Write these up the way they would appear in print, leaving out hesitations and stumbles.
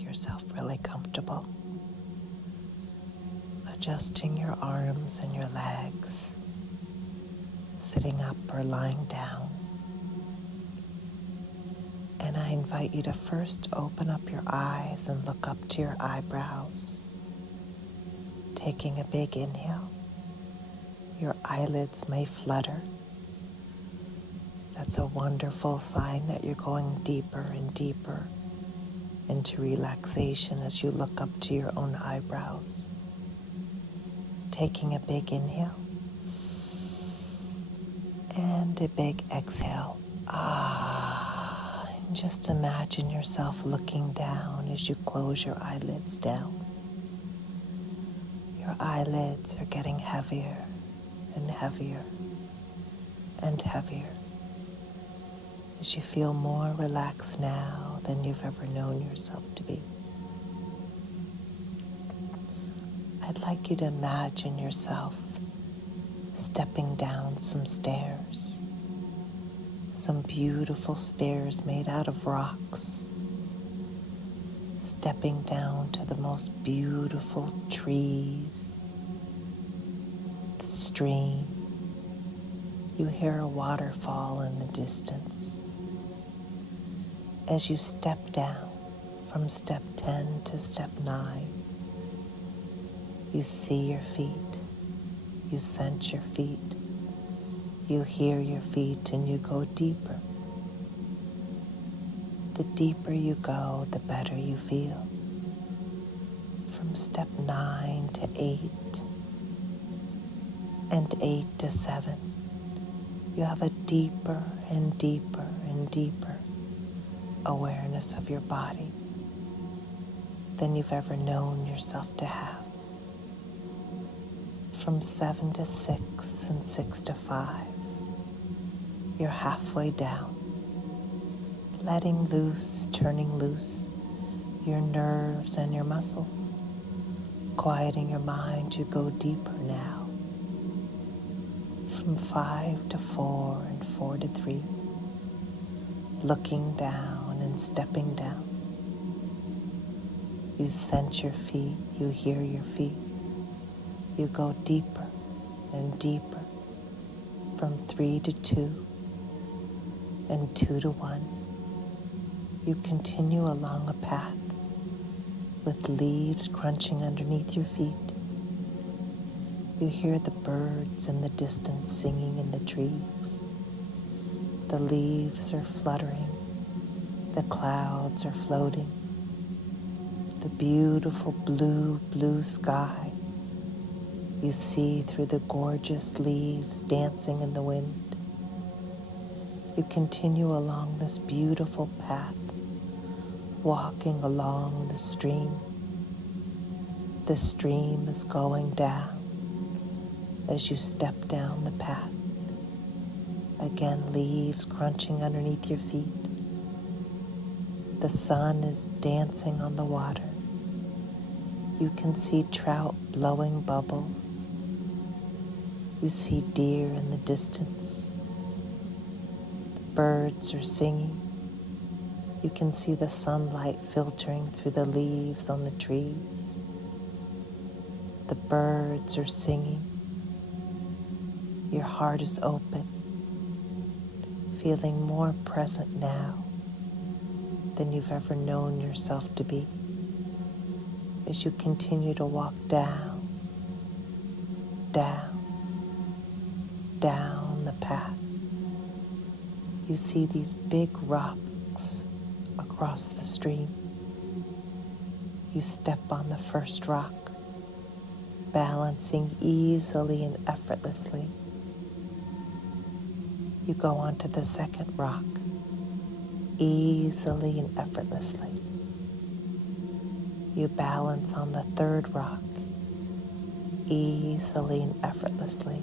make yourself really comfortable. Adjusting your arms and your legs, sitting up or lying down. And I invite you to first open up your eyes and look up to your eyebrows. Taking a big inhale, your eyelids may flutter. That's a wonderful sign that you're going deeper and deeper into relaxation as you look up to your own eyebrows. Taking a big inhale and a big exhale. And just imagine yourself looking down as you close your eyelids down. Your eyelids are getting heavier and heavier and heavier as you feel more relaxed now than you've ever known yourself to be. I'd like you to imagine yourself stepping down some stairs, some beautiful stairs made out of rocks, stepping down to the most beautiful trees, the stream. You hear a waterfall in the distance. As you step down from step 10 to step 9, you see your feet, you sense your feet, you hear your feet, and you go deeper. The deeper you go, the better you feel. From step 9 to 8, and 8 to 7, you have a deeper and deeper and deeper awareness of your body than you've ever known yourself to have. From 7 to 6 and 6 to 5, you're halfway down, letting loose, turning loose your nerves and your muscles, quieting your mind. You go deeper now. From 5 to 4 and 4 to 3, looking down and stepping down. You sense your feet, you hear your feet. You go deeper and deeper. From 3 to 2 and 2 to 1, you continue along a path with leaves crunching underneath your feet. You hear the birds in the distance singing in the trees. The leaves are fluttering. The clouds are floating. The beautiful blue sky you see through the gorgeous leaves dancing in the wind. You continue along this beautiful path, walking along the stream. The stream is going down as you step down the path. Again, leaves crunching underneath your feet. The sun is dancing on the water. You can see trout blowing bubbles. You see deer in the distance. The birds are singing. You can see the sunlight filtering through the leaves on the trees. The birds are singing. Your heart is open, feeling more present now than you've ever known yourself to be. As you continue to walk down, down, down the path, you see these big rocks across the stream. You step on the first rock, balancing easily and effortlessly. You go onto the second rock, easily and effortlessly. You balance on the third rock, easily and effortlessly,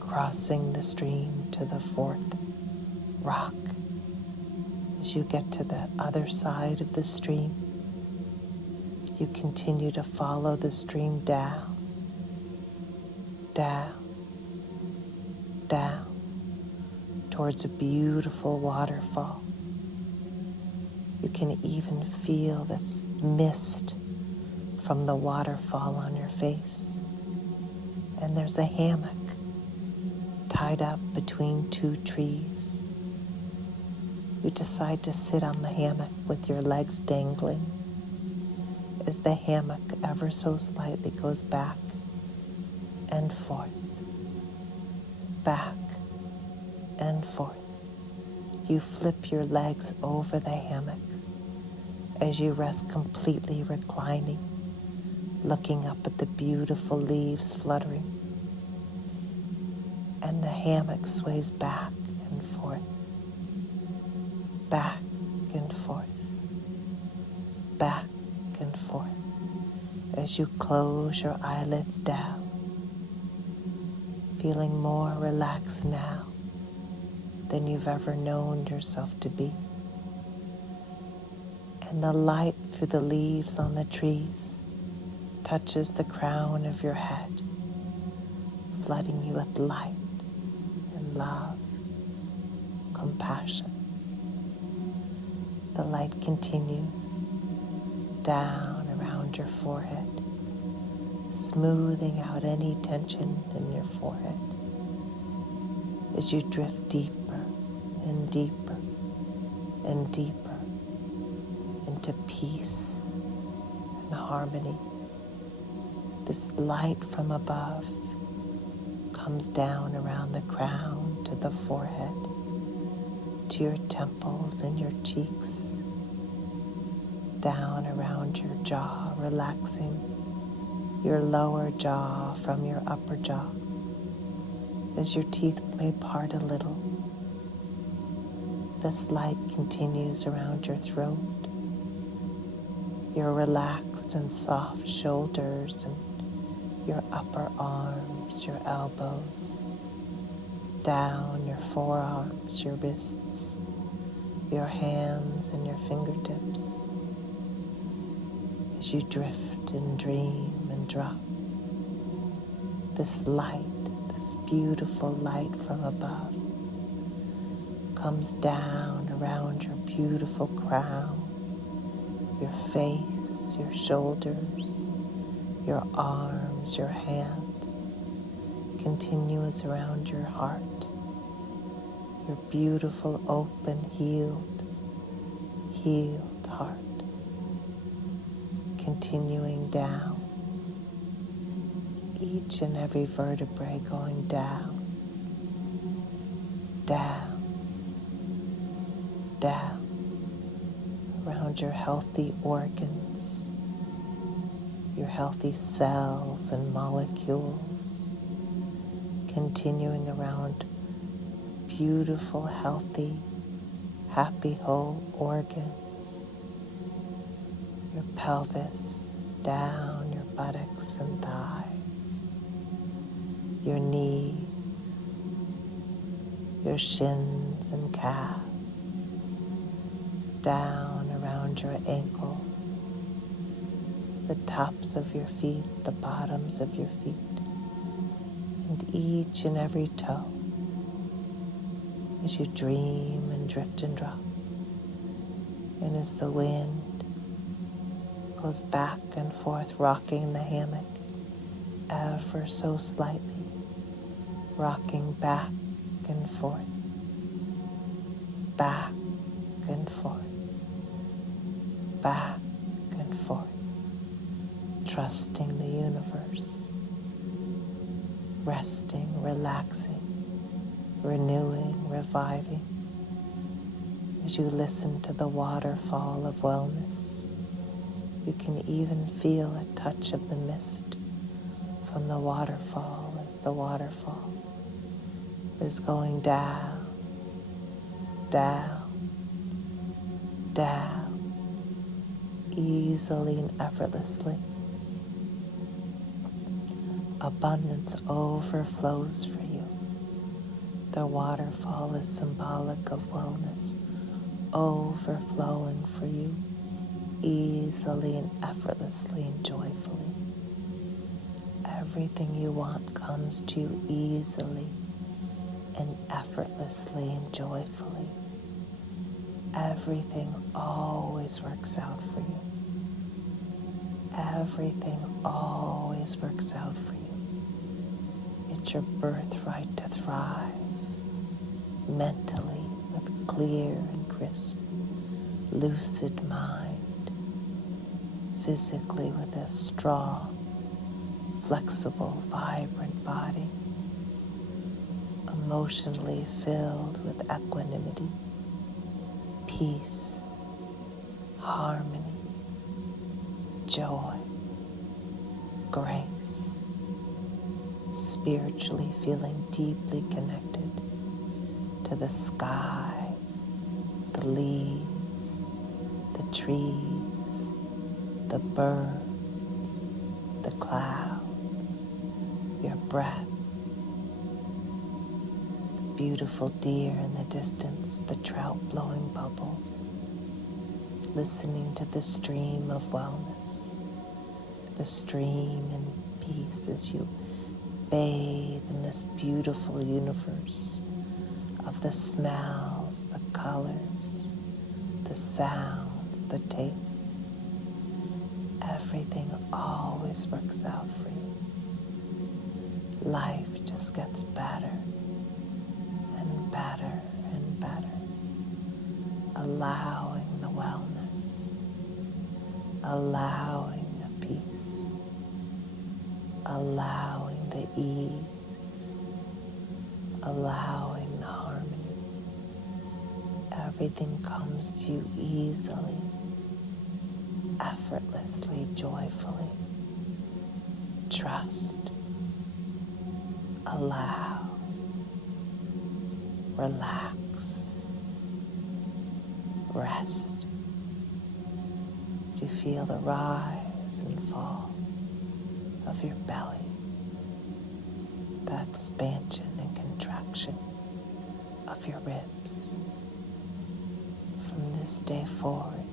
crossing the stream to the fourth rock. As you get to the other side of the stream, you continue to follow the stream down, down, down, towards a beautiful waterfall. You can even feel this mist from the waterfall on your face. And there's a hammock tied up between two trees. You decide to sit on the hammock with your legs dangling as the hammock ever so slightly goes back and forth, back and forth. You flip your legs over the hammock as you rest completely reclining, looking up at the beautiful leaves fluttering. And the hammock sways back and forth, back and forth, back and forth, as you close your eyelids down, feeling more relaxed now than you've ever known yourself to be. And the light through the leaves on the trees touches the crown of your head, flooding you with light and love, compassion. The light continues down around your forehead, smoothing out any tension in your forehead as you drift deeper and deeper and deeper into peace and harmony. This light from above comes down around the crown to the forehead, to your temples and your cheeks, down around your jaw, relaxing your lower jaw from your upper jaw as your teeth may part a little. This light continues around your throat, your relaxed and soft shoulders and your upper arms, your elbows, down your forearms, your wrists, your hands and your fingertips as you drift and dream and drop. This light, this beautiful light from above, comes down around your beautiful crown, your face, your shoulders, your arms, your hands, continues around your heart, your beautiful, open, healed heart, continuing down, each and every vertebrae going down, down, down, around your healthy organs, your healthy cells and molecules, continuing around beautiful, healthy, happy, whole organs, your pelvis, down your buttocks and thighs, your knees, your shins and calves, down around your ankles, the tops of your feet, the bottoms of your feet, and each and every toe as you dream and drift and drop. And as the wind goes back and forth, rocking the hammock ever so slightly, rocking back and forth, back and forth, back and forth, trusting the universe, resting, relaxing, renewing, reviving, as you listen to the waterfall of wellness. You can even feel a touch of the mist from the waterfall as the waterfall is going down, down, down, easily and effortlessly. Abundance overflows for you. The waterfall is symbolic of wellness, overflowing for you easily and effortlessly and joyfully. Everything you want comes to you easily and effortlessly and joyfully. Everything always works out for you. Everything always works out for you. It's your birthright to thrive mentally with clear and crisp, lucid mind, physically with a strong, flexible, vibrant body, emotionally filled with equanimity, peace, harmony, joy, grace, spiritually feeling deeply connected to the sky, the leaves, the trees, the birds, the clouds, your breath, the beautiful deer in the distance, the trout blowing bubbles, listening to the stream of wellness, the stream in peace as you bathe in this beautiful universe of the smells, the colors, the sounds, the tastes. Everything always works out for you. Life just gets better and better and better, allowing the wellness, allowing the peace, allowing the ease, allowing the harmony. Everything comes to you easily, effortlessly, joyfully. Trust, allow, relax, rest. As you feel the rise and fall of your belly, the expansion and contraction of your ribs. From this day forward,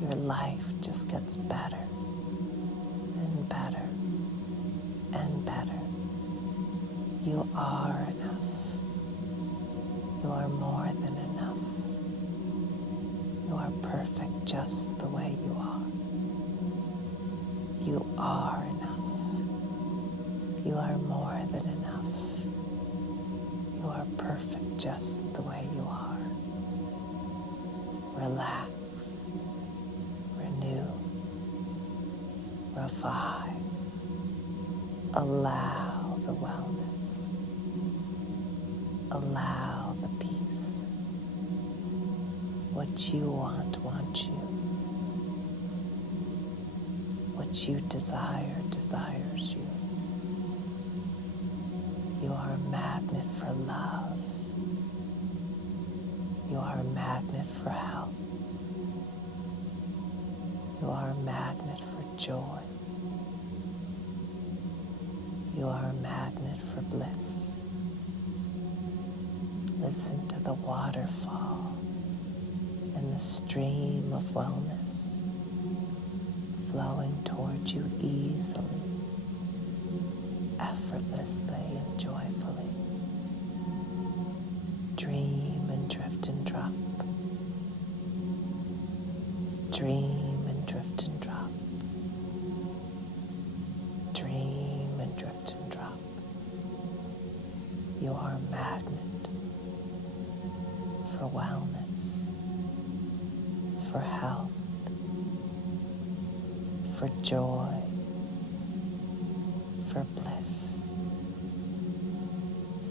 your life just gets better and better and better. You are enough. You are more than enough. You are perfect just the way you are. You are enough. You are more than enough. You are perfect just the way you are. Relax, renew, revive, allow the wellness, allow the peace. What you want you. What you desire desires you. You are a magnet for love. You are a magnet for health. You are a magnet for joy. You are a magnet for bliss. Listen to the waterfall and the stream of wellness flowing towards you easily, effortlessly and joyfully. Dream and drift and drop. Dream and drift and drop. Dream and drift and drop. You are a magnet for wellness, for health, for joy, for bliss,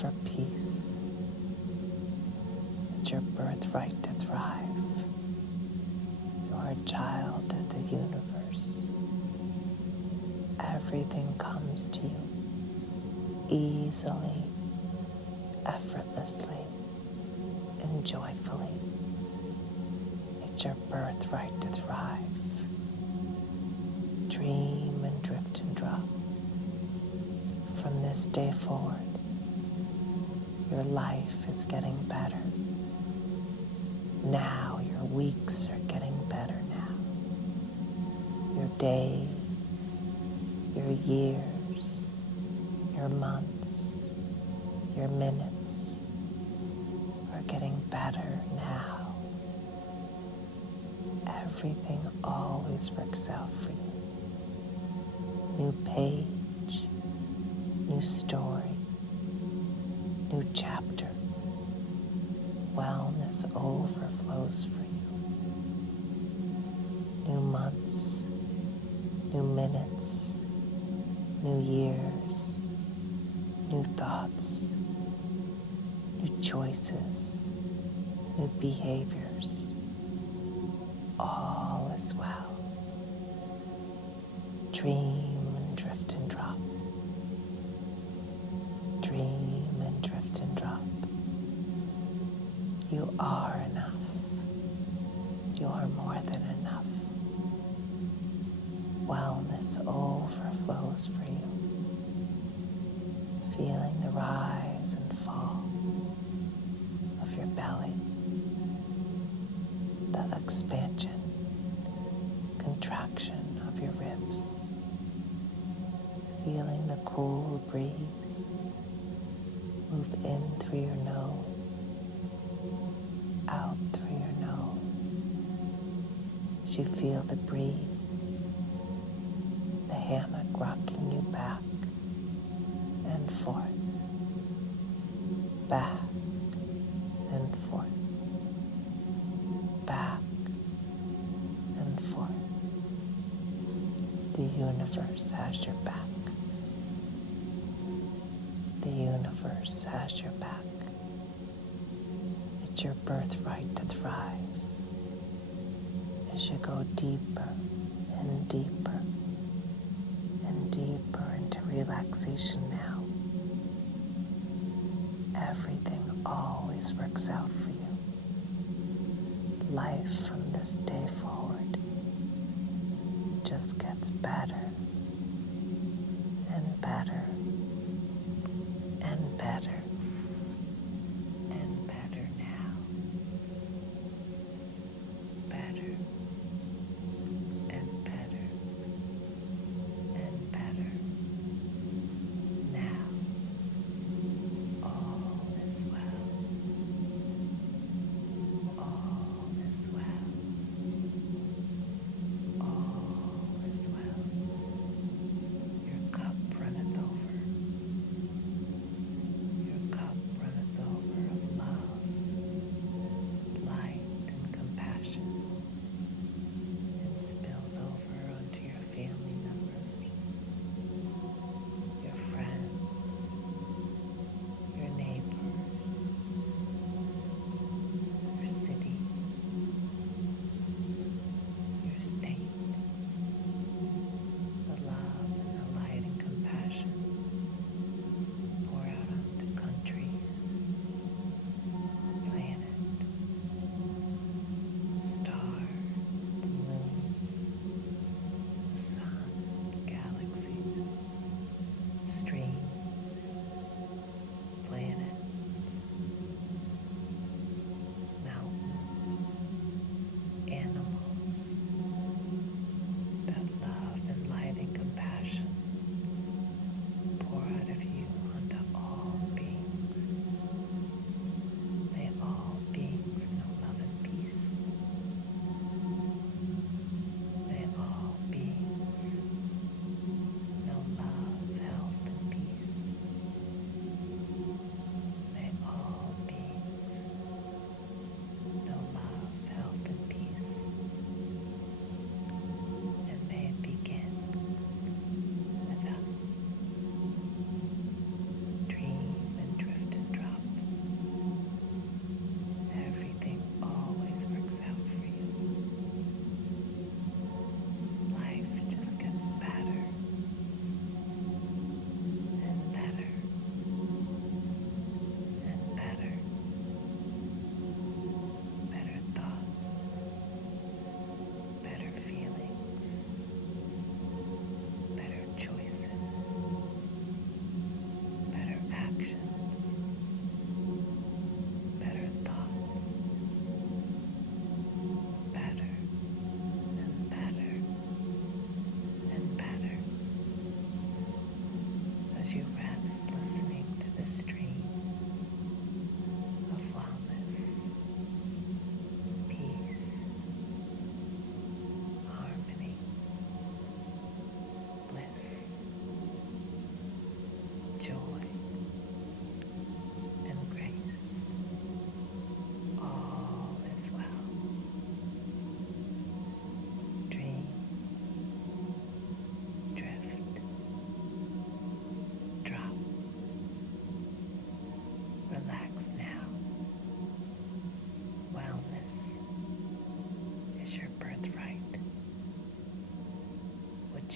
for peace. It's your birthright to thrive. You are a child of the universe. Everything comes to you easily, effortlessly, and joyfully. It's your birthright to thrive. Dream and drift and drop. From this day forward, your life is getting better. Now your weeks are getting better now. Your days, your years, your months, your minutes are getting better now. everything always works out for you. New page, new story, new chapter. Wellness overflows for you. New months, new minutes, new years, new thoughts, new choices, new behaviors. All is well. Dream and drift and drop. Dream and drift and drop. You are enough. You are more than enough. Wellness overflows for you. Feeling the rise and fall of your belly, the expansion, contraction of your ribs. Feeling the cool breeze move in through your nose, out through your nose. As you feel the breeze, the hammock rocking you back and forth, back and forth, back and forth. The universe has your back. The universe has your back. It's your birthright to thrive. As you go deeper and deeper and deeper into relaxation now, everything always works out for you. Life from this day forward just gets better and better and better and better now. Better and better and better now. All is well. All is well. All is well. Your cup runneth over. Your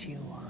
chew on.